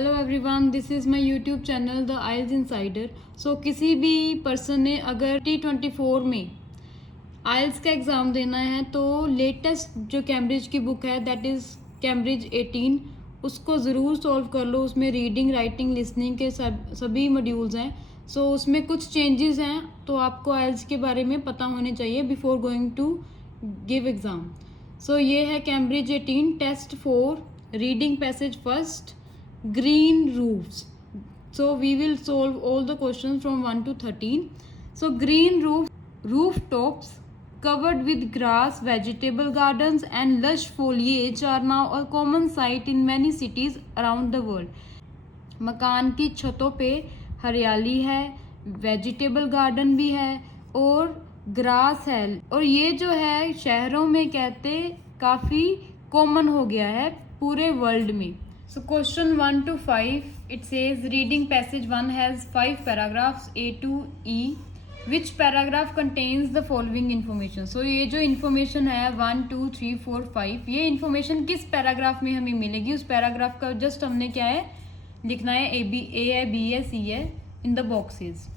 Hello everyone, this is my YouTube channel the IELTS insider. So किसी भी person ने अगर T24 में आइल्स का एग्ज़ाम देना है तो लेटेस्ट जो कैम्ब्रिज की बुक है दैट इज़ कैम्ब्रिज 18 उसको ज़रूर सॉल्व कर लो। उसमें रीडिंग, राइटिंग, लिसनिंग के सभी मॉड्यूल्स हैं। सो उसमें कुछ चेंजेस हैं तो आपको आइल्स के बारे में पता होने चाहिए before going to give exam. So ये है Cambridge 18 test 4 reading passage first green roofs. So we will solve all the questions from 1 to 13. So green rooftops covered with grass, vegetable gardens and lush foliage are now a common sight in many cities around the world. मकान की छतों पे हरियाली है, vegetable garden भी है और grass है, और ये जो है शहरों में कहते काफ़ी कॉमन हो गया है पूरे वर्ल्ड में। So question 1 to 5, it says reading passage 1 has 5 paragraphs A to E. Which paragraph contains the following information? So ये जो information है 1, 2, 3, 4, 5, ये information किस paragraph में हमें मिलेगी? उस paragraph का just हमने क्या है लिखना है। A है, B है, C है in the boxes.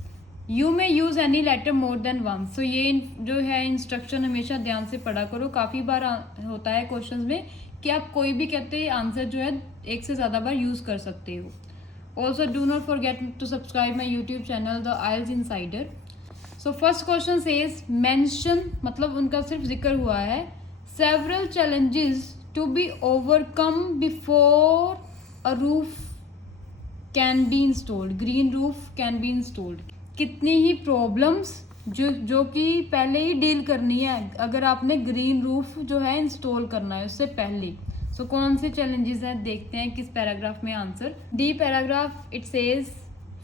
You may use any letter more than once. So ये जो है instruction हमेशा ध्यान से पढ़ा करो। काफ़ी बार होता है questions में कि आप कोई भी कहते आंसर जो है एक से ज़्यादा बार यूज़ कर सकते हो। Also do not forget to subscribe my YouTube channel the IELTS insider. So first question says mention, मतलब उनका सिर्फ जिक्र हुआ है। Several challenges to be overcome before a roof can be installed. Green roof can be installed. कितनी ही problems जो कि पहले ही डील करनी है अगर आपने ग्रीन रूफ जो है इंस्टॉल करना है उससे पहले। सो कौन से चैलेंजेस हैं देखते हैं किस पैराग्राफ में answer. D paragraph it says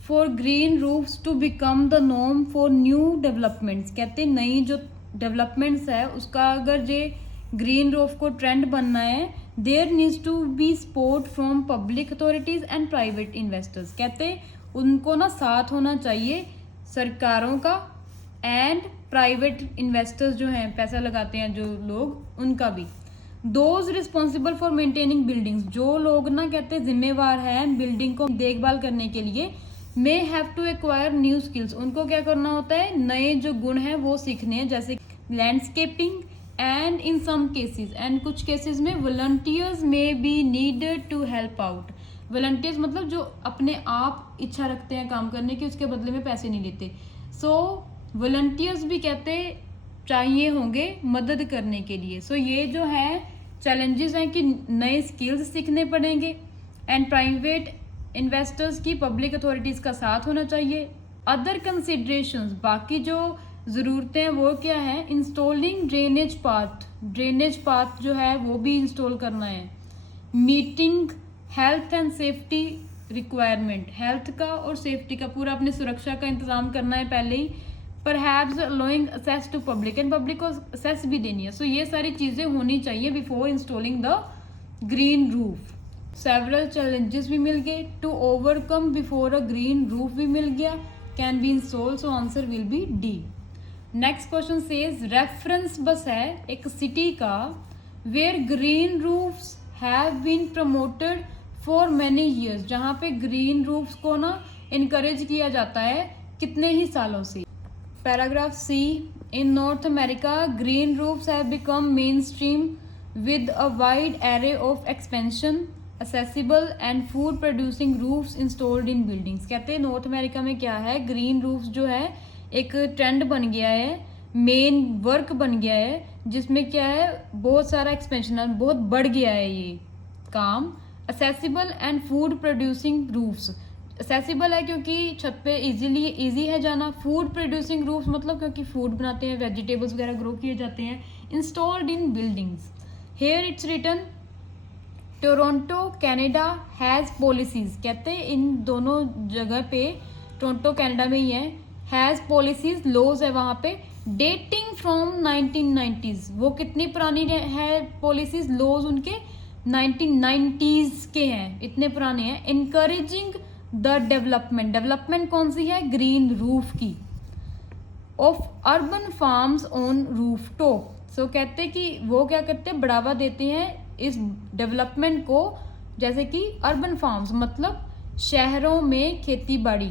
for green roofs to become the norm for new developments. कहते हैं नई जो डेवलपमेंट्स है उसका अगर ये ग्रीन रूफ को ट्रेंड बनना है there needs to be support from public authorities and private investors. कहते हैं उनको ना साथ होना चाहिए सरकारों का एंड प्राइवेट इन्वेस्टर्स जो हैं पैसा लगाते हैं जो लोग उनका भी। Those responsible for maintaining buildings, जो लोग ना कहते हैं जिम्मेवार हैं बिल्डिंग को देखभाल करने के लिए, may have to acquire new skills, उनको क्या करना होता है नए जो गुण हैं वो सीखने हैं, जैसे landscaping and in some cases and कुछ केसेस में volunteers may be needed to help out. Volunteers मतलब जो अपने आप इच्छा रखते हैं काम करने की उसके बदले में पैसे नहीं लेते। सो वॉलंटियर्स भी कहते चाहिए होंगे मदद करने के लिए। सो ये जो है चैलेंजेस हैं कि नए स्किल्स सीखने पड़ेंगे एंड प्राइवेट इन्वेस्टर्स की पब्लिक अथॉरिटीज़ का साथ होना चाहिए। अदर कंसिडरेशंस, बाकी जो ज़रूरतें हैं वो क्या है, इंस्टॉलिंग ड्रेनेज पाथ जो है वो भी इंस्टॉल करना है। Meeting health and safety requirement, health का और सेफ्टी का पूरा अपने सुरक्षा का इंतजाम करना है पहले ही। Perhaps allowing access to public and public को असेस भी देनी है। सो ये सारी चीज़ें होनी चाहिए before installing the green roof. Several challenges भी मिल गए, to overcome before a green roof भी मिल गया, can be installed. So answer will be D. Next question says reference बस है एक सिटी का where green roofs have been promoted for many years, जहाँ पे ग्रीन रूफ्स को ना इनकरेज किया जाता है कितने ही सालों से। Paragraph C, in North America green roofs have become mainstream with a wide array of expansion accessible and food producing roofs installed in buildings। कहते हैं नॉर्थ अमेरिका में क्या है ग्रीन रूफ्स जो है एक ट्रेंड बन गया है, मेन वर्क बन गया है, जिसमें क्या है बहुत सारा एक्सपेंशन बहुत बढ़ गया है ये काम। accessible and food producing roofs, accessible है क्योंकि छत पे इजी है जाना। फूड प्रोड्यूसिंग रूफ्स मतलब क्योंकि फूड बनाते हैं, वेजिटेबल्स वगैरह ग्रो किए जाते हैं। Installed in buildings, here it's written Toronto Canada has policies. कहते हैं इन दोनों जगह पे, टोरंटो कनाडा में ही हैज़ पॉलिसीज लॉज है वहाँ पे, डेटिंग फ्रॉम 1990s। वो कितनी पुरानी है पॉलिसीज, लॉज उनके 1990s के हैं, इतने पुराने हैं। इनकरेजिंग द डेवलपमेंट कौन सी है ग्रीन रूफ की, of urban farms on roof top. So कहते कि वो क्या करते हैं बढ़ावा देते हैं इस डेवलपमेंट को, जैसे कि अर्बन फार्म्स मतलब शहरों में खेती बाड़ी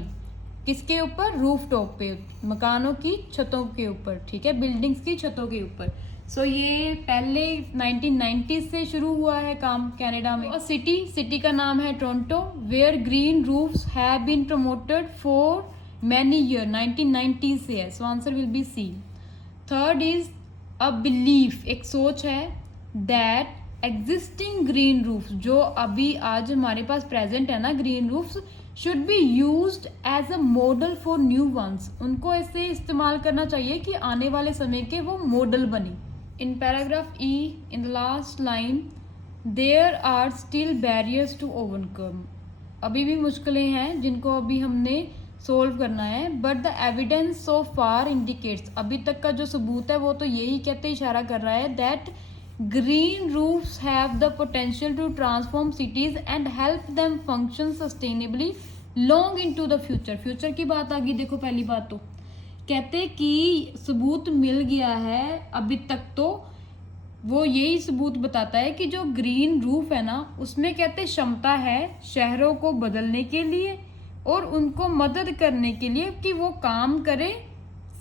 किसके ऊपर? रूफ टॉप पे, मकानों की छतों के ऊपर, ठीक है, बिल्डिंग्स की छतों के ऊपर। सो ये पहले 1990s से शुरू हुआ है काम कनाडा में। और सिटी का नाम है Toronto, where green roofs have been promoted for many year, 1990s से है। So answer will be C. Third is a belief, एक सोच है, दैट एग्जिस्टिंग ग्रीन रूफ्स, जो अभी आज हमारे पास प्रेजेंट है ना green roofs, should be used as a model for new ones, उनको ऐसे इस्तेमाल करना चाहिए कि आने वाले समय के वो मॉडल बने। In paragraph E, in the last line, there are still barriers to overcome, अभी भी मुश्किलें हैं जिनको अभी हमने सोल्व करना है। But the evidence so far indicates, अभी तक का जो सबूत है वो तो यही कहते इशारा कर रहा है, that green roofs have the potential to transform cities and help them function sustainably long into the future। Future की बात आ गई। देखो पहली बात तो कहते कि सबूत मिल गया है, अभी तक तो वो यही सबूत बताता है कि जो ग्रीन रूफ है ना, उसमें कहते क्षमता है शहरों को बदलने के लिए और उनको मदद करने के लिए कि वो काम करे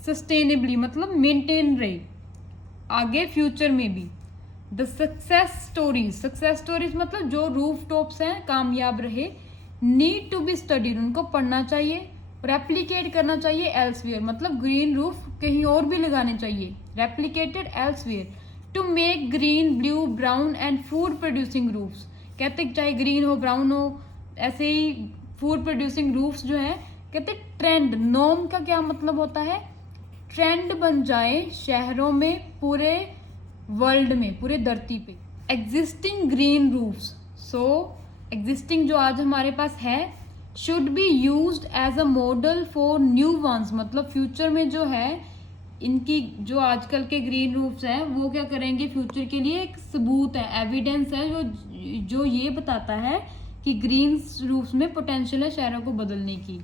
सस्टेनेबली, मतलब मेंटेन रहे आगे फ्यूचर में भी। द सक्सेस स्टोरीज मतलब जो रूफ टॉप्स हैं कामयाब रहे, नीड टू बी स्टडीड, उनको पढ़ना चाहिए, रेप्लिकेट करना चाहिए एल्सवेयर, मतलब ग्रीन रूफ कहीं और भी लगाने चाहिए, replicated elsewhere, to make green, blue, brown and food producing roofs, कहते चाहे ग्रीन हो ब्राउन हो, ऐसे ही फूड प्रोड्यूसिंग रूफ्स जो है कहते ट्रेंड, नॉर्म का क्या मतलब होता है? ट्रेंड बन जाए शहरों में, पूरे वर्ल्ड में, पूरे धरती पे। Existing green roofs, so existing जो आज हमारे पास है, should be used as a model for new ones, मतलब फ्यूचर में जो है इनकी जो आजकल के ग्रीन रूफ्स हैं वो क्या करेंगे फ्यूचर के लिए, एक सबूत है, एविडेंस है जो ये बताता है कि ग्रीन रूफ्स में पोटेंशियल है शहरों को बदलने की।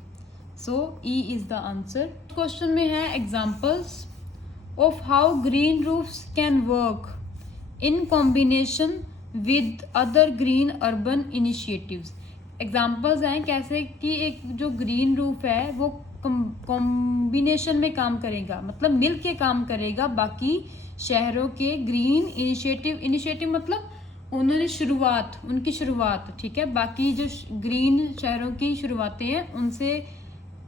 So E is the answer. Question में है examples of how green roofs can work in combination with other green urban initiatives। Examples हैं कैसे कि एक जो ग्रीन रूफ है वो कॉम्बिनेशन में काम करेगा, मतलब मिल के काम करेगा बाकी शहरों के ग्रीन इनिशिएटिव मतलब उन्होंने उनकी शुरुआत, ठीक है, बाकी जो ग्रीन शहरों की शुरुआतें हैं उनसे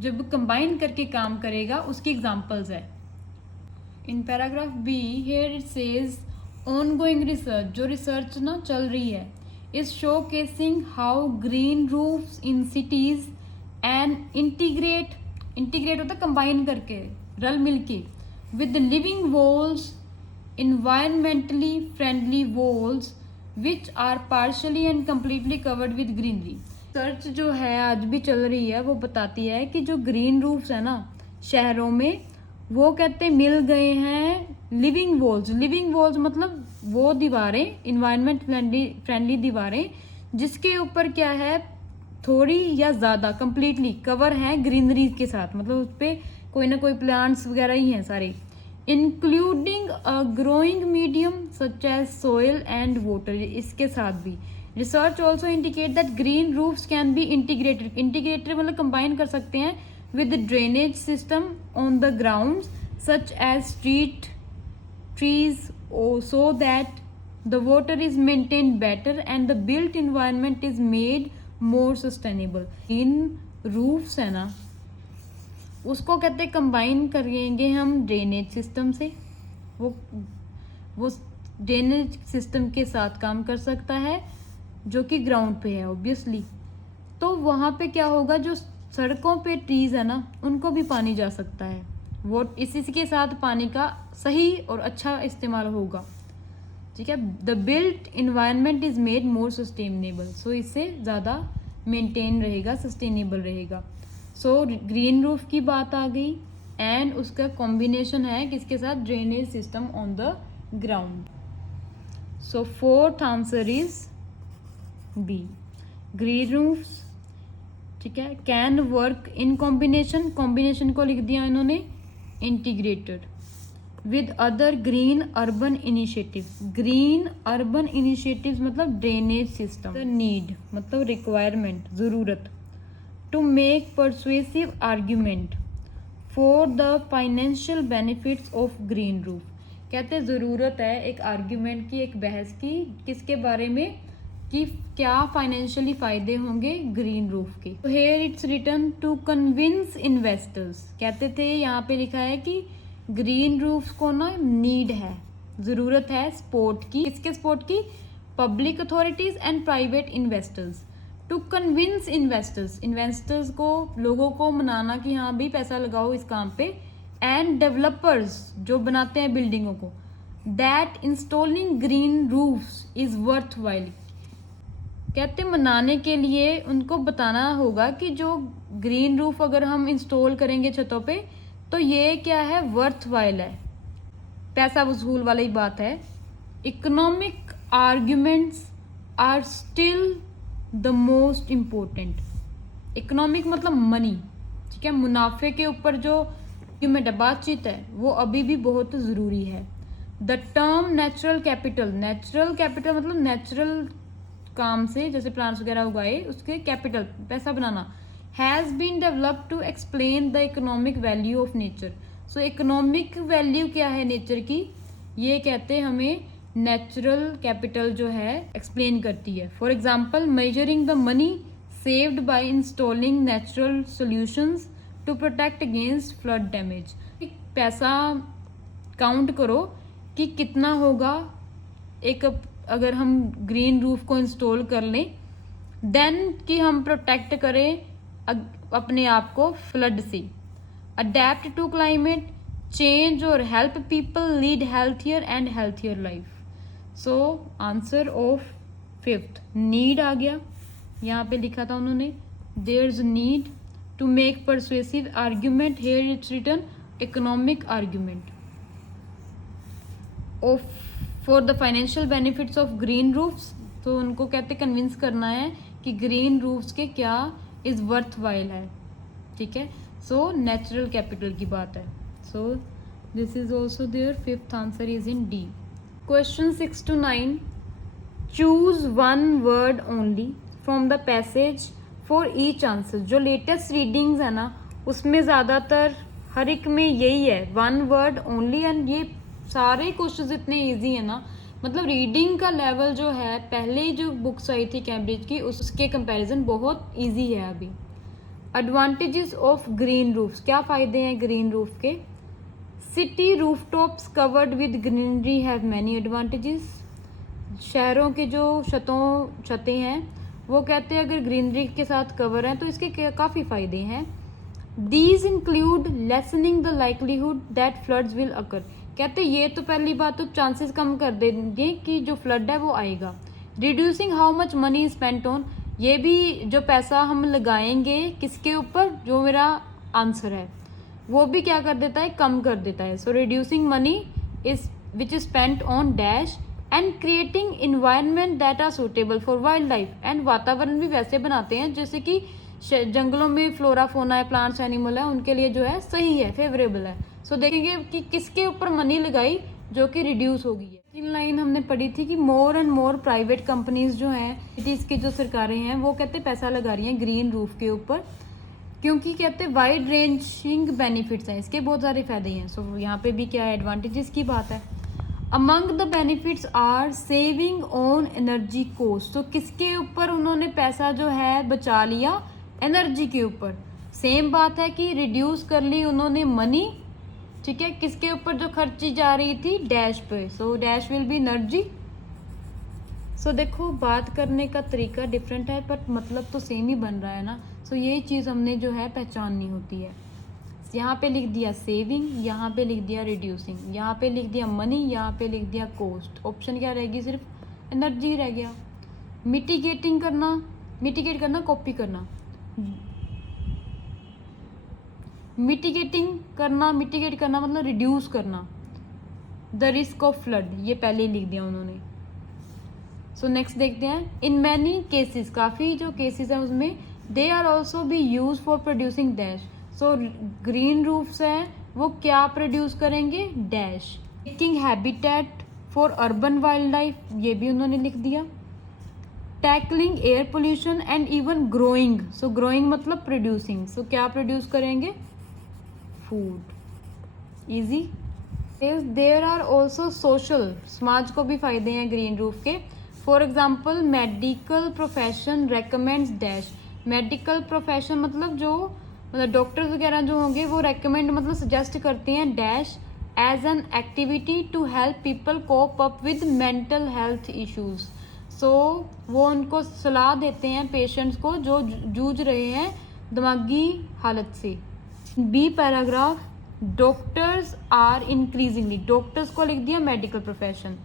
जब कंबाइन करके काम करेगा, उसकी एग्जाम्पल्स है। In paragraph B, here it says ongoing research, जो रिसर्च ना चल रही है, is showcasing how green roofs in cities and integrate होता कंबाइन करके, रल मिल के, with living walls, environmentally friendly walls which are partially and completely covered with greenery. Research जो है आज भी चल रही है, वो बताती है कि जो ग्रीन रूफ्स है ना शहरों में, वो कहते मिल गए हैं लिविंग वॉल्स मतलब वो दीवारें, इन्वायरमेंट फ्रेंडली दीवारें, जिसके ऊपर क्या है थोड़ी या ज़्यादा कंप्लीटली कवर है ग्रीनरी के साथ, मतलब उस पर कोई ना कोई प्लांट्स वगैरह ही हैं सारे, including a growing medium such as soil and water, इसके साथ भी। Research also indicate that green roofs can be integrated मतलब कंबाइन कर सकते हैं with the drainage system on the grounds such as street trees, so that the water is maintained better and the built environment is made more sustainable। In roofs है ना उसको कहते combine करेंगे हम ड्रेनेज सिस्टम से, वो drainage system के साथ काम कर सकता है जो कि ग्राउंड पे है ऑब्वियसली। तो वहाँ पे क्या होगा, जो सड़कों पे ट्रीज है ना उनको भी पानी जा सकता है, वो इसी के साथ पानी का सही और अच्छा इस्तेमाल होगा, ठीक है। The built environment is made more sustainable, so इससे ज़्यादा मेंटेन रहेगा, सस्टेनेबल रहेगा। सो ग्रीन रूफ की बात आ गई एंड उसका कॉम्बिनेशन है किसके साथ, drainage system on the ground. So fourth answer is B, green roofs, ठीक है, कैन वर्क इन कॉम्बिनेशन को लिख दिया इन्होंने integrated with other green urban initiative मतलब ड्रेनेज सिस्टम, नीड मतलब रिक्वायरमेंट, ज़रूरत, to make persuasive argument for the financial benefits of green roof. कहते हैं ज़रूरत है एक आर्ग्यूमेंट की, एक बहस की, किसके बारे में, कि क्या फाइनेंशियली फ़ायदे होंगे ग्रीन रूफ के। तो here it's written to convince investors. कहते थे यहाँ पे लिखा है कि ग्रीन रूफ को ना नीड है, ज़रूरत है सपोर्ट की। किसके सपोर्ट की? Public authorities and private investors. To convince investors, investors को, लोगों को मनाना कि हाँ भी पैसा लगाओ इस काम पे। एंड डेवलपर्स जो बनाते हैं बिल्डिंगों को, that installing green roofs is worth while. कहते मनाने के लिए उनको बताना होगा कि जो ग्रीन रूफ अगर हम इंस्टॉल करेंगे छतों पे तो ये क्या है, वर्थ वाइल है, पैसा वसूल वाली बात है। Economic arguments are still the most important. Economic मतलब मनी, ठीक है, मुनाफे के ऊपर जो बातचीत है वो अभी भी बहुत ज़रूरी है। The term natural capital, natural capital मतलब नेचुरल काम से, जैसे प्लांट्स वगैरह उगाए उसके कैपिटल, पैसा बनाना, has been developed to explain the economic value of nature. So economic value क्या है नेचर की, ये कहते हैं हमें नेचुरल कैपिटल जो है एक्सप्लेन करती है। For example, measuring the money saved by installing natural solutions to protect against flood damage. पैसा काउंट करो कि कितना होगा एक, अगर हम ग्रीन रूफ को इंस्टॉल कर लें, देन कि हम प्रोटेक्ट करें अपने आप को फ्लड से, अडेप्ट टू क्लाइमेट चेंज और help people lead healthier and healthier life. So answer of fifth need आ गया, यहाँ पे लिखा था उन्होंने, there is need to make persuasive argument, here it's written economic argument of for the financial benefits of green roofs. तो उनको कहते कन्विंस करना है कि ग्रीन रूफ्स के क्या इज वर्थ वाइल है, ठीक है। सो नेचुरल कैपिटल की बात है। So this is also there, fifth answer is in D. Question 6 to 9, choose one word only from the passage for each answer. जो लेटेस्ट रीडिंग्स है ना उसमें ज़्यादातर हर एक में यही है, वन वर्ड ओनली। एंड ये सारे क्वेश्चंस इतने इजी है ना, मतलब रीडिंग का लेवल जो है पहले जो बुक्स आई थी कैम्ब्रिज की उसके कंपैरिजन बहुत इजी है अभी। एडवांटेजेस ऑफ ग्रीन रूफ्स, क्या फ़ायदे हैं ग्रीन रूफ के? City rooftops covered with greenery have many advantages. शहरों के जो छतें हैं वो कहते हैं अगर ग्रीनरी के साथ कवर हैं तो इसके काफ़ी फ़ायदे हैं। These include listening the likelihood that floods will occur. कहते ये तो पहली बात तो चांसेस कम कर देंगे कि जो फ्लड है वो आएगा। Reducing how much money spent on, ये भी जो पैसा हम लगाएंगे किसके ऊपर, जो मेरा आंसर है वो भी क्या कर देता है, कम कर देता है। So reducing money is which is spent on dash and creating environment that are suitable for wildlife. And वातावरण भी वैसे बनाते हैं जैसे कि जंगलों में फ्लोरा फोना है, प्लांट्स एनिमल है, उनके लिए जो है सही है, फेवरेबल है। सो देखेंगे कि किसके ऊपर मनी लगाई जो कि रिड्यूस हो गई है। तीन लाइन हमने पढ़ी थी कि more and more private companies जो हैं, सिटीज़ की जो सरकारें हैं वो कहते पैसा लगा रही हैं ग्रीन रूफ के ऊपर, क्योंकि कहते वाइड रेंजिंग बेनिफिट्स हैं, इसके बहुत सारे फायदे हैं। सो यहाँ पे भी क्या है, एडवांटेजेस की बात है। Among the benefits are saving on energy cost. तो किसके ऊपर उन्होंने पैसा जो है बचा लिया, एनर्जी के ऊपर। सेम बात है कि रिड्यूस कर ली उन्होंने मनी, ठीक है, किसके ऊपर जो खर्ची जा रही थी, डैश पे। So dash will be energy. So देखो बात करने का तरीका डिफरेंट है पर मतलब तो सेम ही बन रहा है ना। सो ये चीज़ हमने जो है पहचाननी होती है। यहाँ पे लिख दिया सेविंग, यहाँ पे लिख दिया रिड्यूसिंग, यहाँ पे लिख दिया मनी, यहाँ पे लिख दिया कोस्ट। ऑप्शन क्या रहेगी, सिर्फ एनर्जी रह गया। मिटिगेटिंग करना, मिटिगेट करना, कॉपी करना, मिटिगेट करना मतलब रिड्यूस करना द रिस्क ऑफ फ्लड, ये पहले लिख दिया उन्होंने। सो नेक्स्ट देखते हैं, इन मैनी केसेस, काफ़ी जो केसेस हैं उसमें, they are also be use for producing dash. So green roofs हैं वो क्या प्रोड्यूस करेंगे, dash. Making habitat for urban wildlife, ये भी उन्होंने लिख दिया। Tackling air pollution and even growing. So growing मतलब प्रोड्यूसिंग. सो क्या प्रोड्यूस करेंगे? Food. Easy. There are also social, समाज को भी फायदे हैं ग्रीन रूफ के. For example medical profession recommends dash. Medical profession मतलब जो मतलब डॉक्टर्स वगैरह जो होंगे वो रेकमेंड मतलब सजेस्ट करते हैं dash as an activity to help people cope up with mental health issues. So वो उनको सलाह देते हैं पेशेंट्स को जो जूझ रहे हैं दिमागी हालत से. B paragraph, doctors are increasingly, doctors को लिख दिया मेडिकल प्रोफेशन.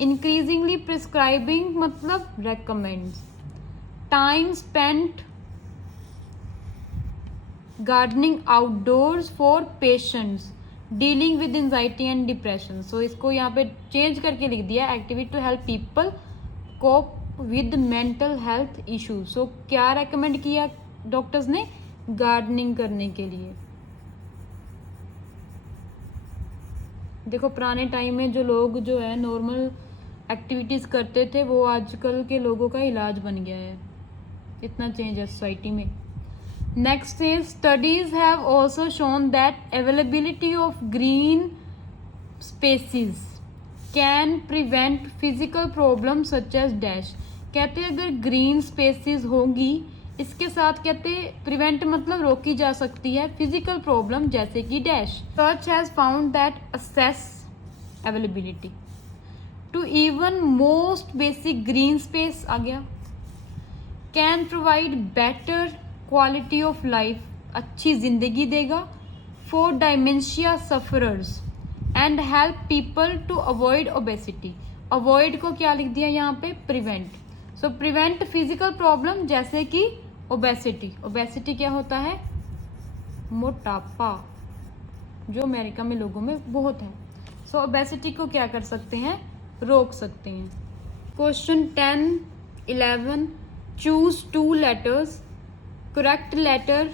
इंक्रीजिंगली प्रिस्क्राइबिंग मतलब recommends. Time spent gardening outdoors for patients dealing with anxiety and depression. So इसको यहाँ पे चेंज करके लिख दिया activity to help people cope with mental health issues. So क्या रेकमेंड किया डॉक्टर्स ने? गार्डनिंग करने के लिए. देखो पुराने टाइम में जो लोग जो है नॉर्मल एक्टिविटीज करते थे वो आजकल के लोगों का इलाज बन गया है. इतना चेंज है सोसाइटी में. Next is studies have also shown that availability of green spaces can prevent physical problem such as dash. कहते हैं अगर ग्रीन स्पेसिस होंगी इसके साथ कहते प्रिवेंट मतलब रोकी जा सकती है फिजिकल प्रॉब्लम जैसे कि dash. Search has found that access availability to even most basic green space आ गया can provide better quality of life, अच्छी जिंदगी देगा for dementia sufferers and help people to avoid obesity. Avoid को क्या लिख दिया यहाँ पे? Prevent. So prevent physical problem जैसे कि ओबेसिटी. ओबेसिटी क्या होता है? मोटापा, जो अमेरिका में लोगों में बहुत है. सो ओबेसिटी को क्या कर सकते हैं? रोक सकते हैं. Question 10, 11 choose 2 letters. Correct letter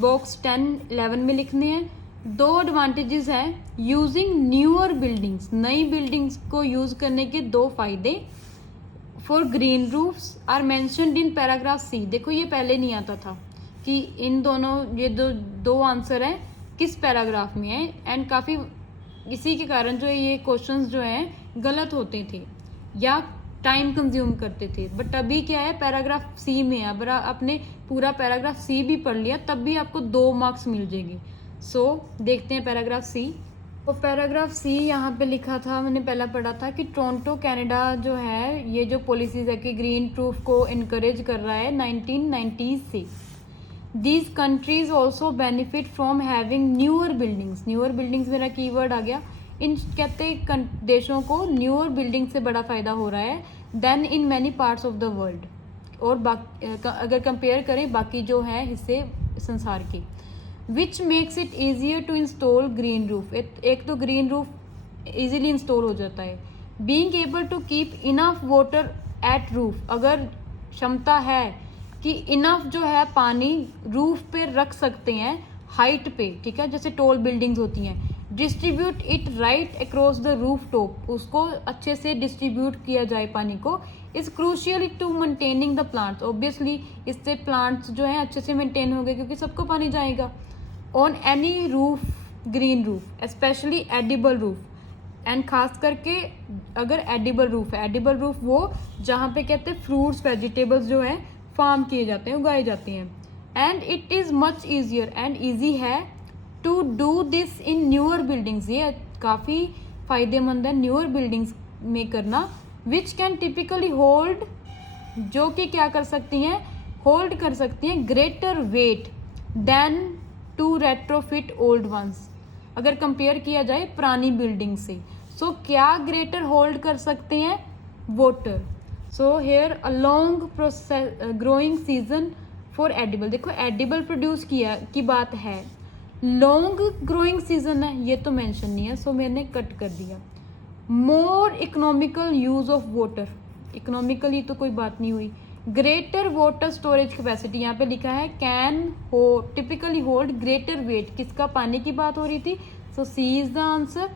box 10, 11 में लिखने हैं. 2 एडवांटेजेस हैं यूजिंग न्यूअर बिल्डिंग्स, नई बिल्डिंग्स को यूज करने के 2 फायदे. For green roofs are mentioned in paragraph C. देखो ये पहले नहीं आता था कि इन दोनों ये दो आंसर हैं किस पैराग्राफ में है एंड काफ़ी इसी के कारण जो ये क्वेश्चंस जो हैं गलत होते थे या टाइम कंज्यूम करते थे. बट अभी क्या है पैराग्राफ सी में है. अगर आपने पूरा पैराग्राफ सी भी पढ़ लिया तब भी आपको 2 मार्क्स मिल जाएंगे. सो देखते हैं पैराग्राफ सी. तो पैराग्राफ सी यहाँ पे लिखा था, मैंने पहला पढ़ा था कि टोरंटो कनाडा जो है ये जो पॉलिसीज है कि ग्रीन प्रूफ को इनकरेज कर रहा है 1990s से. These countries also benefit from having newer buildings. Newer buildings मेरा कीवर्ड आ गया. इन कहते देशों को न्यूअर बिल्डिंग से बड़ा फायदा हो रहा है then in many parts of the world. और अगर कंपेयर करें बाकी जो है हिस्से संसार के. Which makes it easier to install green roof. एक तो ग्रीन रूफ ईजिली इंस्टॉल हो जाता है. Being able to keep enough water at roof. अगर क्षमता है कि इनफ जो है पानी रूफ पे रख सकते हैं हाइट पे, ठीक है, जैसे टॉल बिल्डिंग्स होती हैं. Distribute it right across the rooftop. उसको अच्छे से डिस्ट्रीब्यूट किया जाए पानी को. Is crucial to maintaining the plants. Obviously इससे प्लांट्स जो हैं अच्छे से मेंटेन होंगे क्योंकि सबको पानी जाएगा. On any roof green roof specially edible roof. And खास करके अगर एडिबल रूफ है, एडिबल रूफ वो जहाँ पे कहते हैं फ्रूट्स वेजिटेबल्स जो है फार्म किए जाते हैं, उगाए जाते हैं. And it is much easier and easy है to do this in newer buildings. ये काफ़ी फायदेमंद है न्यूअर बिल्डिंग्स में करना. विच कैन टिपिकली होल्ड, जो कि क्या कर सकती हैं? होल्ड कर सकती हैं greater weight than to retrofit old ones. अगर कंपेयर किया जाए पुरानी बिल्डिंग से. सो क्या ग्रेटर होल्ड कर सकते हैं? Water. So here a long process growing season for edible. देखो एडिबल प्रोड्यूस किया की बात है, लॉन्ग ग्रोइंग सीजन है ये तो मेंशन नहीं है, सो मैंने कट कर दिया. मोर economical use of water. Economically तो कोई बात नहीं हुई. ग्रेटर वाटर स्टोरेज कैपेसिटी यहाँ पे लिखा है कैन हो टिपिकली होल्ड ग्रेटर वेट. किसका? पानी की बात हो रही थी. सो सी इज द आंसर.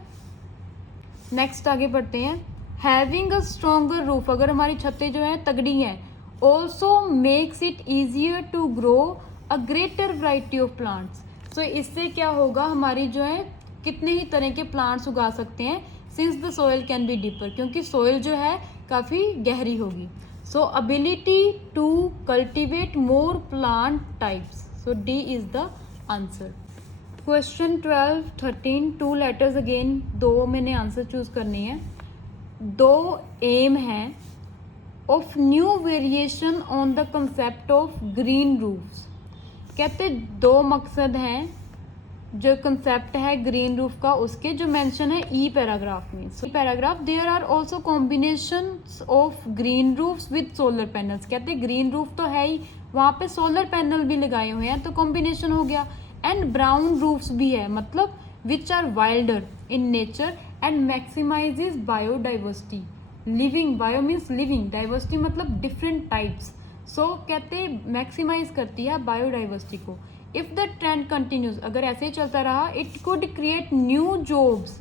नेक्स्ट आगे बढ़ते हैं. Having a stronger roof. अगर हमारी छतें जो हैं तगड़ी हैं also makes it easier to grow a greater variety of plants. So इससे क्या होगा, हमारी जो है कितने ही तरह के प्लांट्स उगा सकते हैं, since the soil can be deeper, क्योंकि soil जो है काफ़ी गहरी होगी. So ability to cultivate more plant types. So D is the answer. Question 12, 13, 2 letters again, 2 मैंने आंसर चूज करनी है. 2 एम है of new variation on the concept of green roofs. कहते 2 मकसद हैं जो कंसेप्ट है ग्रीन रूफ का, उसके जो मेंशन है ई पैराग्राफ में. So paragraph, there are also combination of green roofs with solar panels. कहते ग्रीन रूफ तो है ही, वहाँ पे सोलर पैनल भी लगाए हुए हैं, तो कॉम्बिनेशन हो गया. एंड ब्राउन रूफ्स भी है, मतलब which are wilder in nature and maximizes biodiversity. Living, bio means living, diversity मतलब डिफरेंट टाइप्स. सो कहते मैक्सिमाइज करती है बायोडाइवर्सिटी को. इफ द ट्रेंड कंटिन्यूज, अगर ऐसे ही चलता रहा, it could create new jobs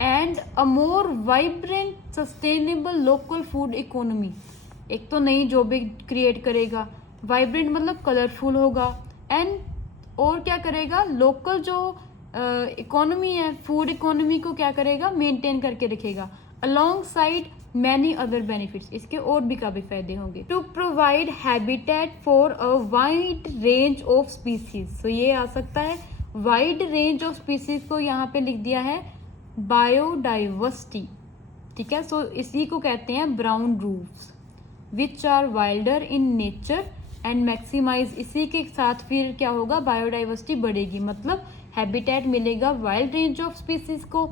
and a more vibrant sustainable local food economy. एक तो नई जॉब क्रिएट करेगा, वाइब्रेंट मतलब कलरफुल होगा, एंड और क्या करेगा, लोकल जो इकोनॉमी है, फूड इकोनॉमी को क्या करेगा, मेंटेन करके रखेगा. Alongside many other benefits, इसके और भी काफ़ी फायदे होंगे. To provide habitat for a wide range of species. So ये आ सकता है वाइड रेंज ऑफ स्पीसीज को यहाँ पे लिख दिया है बायोडाइवर्सिटी. ठीक है, सो इसी को कहते हैं brown roofs which are wilder in nature and maximize. इसी के साथ फिर क्या होगा, बायोडाइवर्सिटी बढ़ेगी, मतलब हैबिटेट मिलेगा वाइल्ड रेंज ऑफ स्पीसीज को.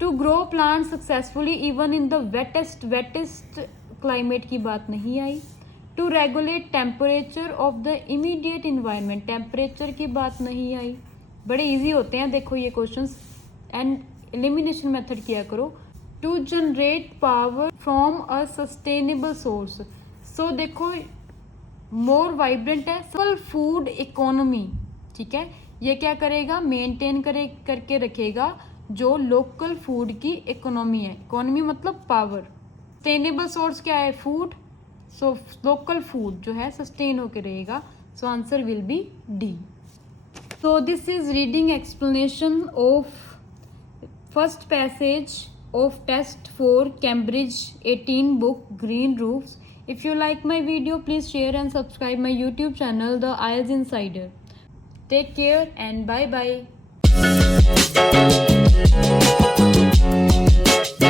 To grow plant successfully even in the wettest climate की बात नहीं आई. To regulate temperature of the immediate environment, temperature की बात नहीं आई. बड़े इजी होते हैं देखो ये क्वेश्चंस, एंड एलिमिनेशन मेथड किया करो. To generate power from a sustainable source. So देखो मोर वाइब्रेंट है, सिंपल फूड इकोनॉमी. ठीक है, ये क्या करेगा, मेंटेन करके रखेगा जो लोकल फूड की इकोनॉमी है. इकोनॉमी मतलब पावर. सस्टेनेबल सोर्स क्या है, फूड. सो लोकल फूड जो है सस्टेन होकर रहेगा. सो answer will be D. So this is reading explanation of first passage of test for Cambridge 18 book Green Roofs. If you like my video, please share and subscribe my YouTube channel The IELTS Insider. Take care and bye bye.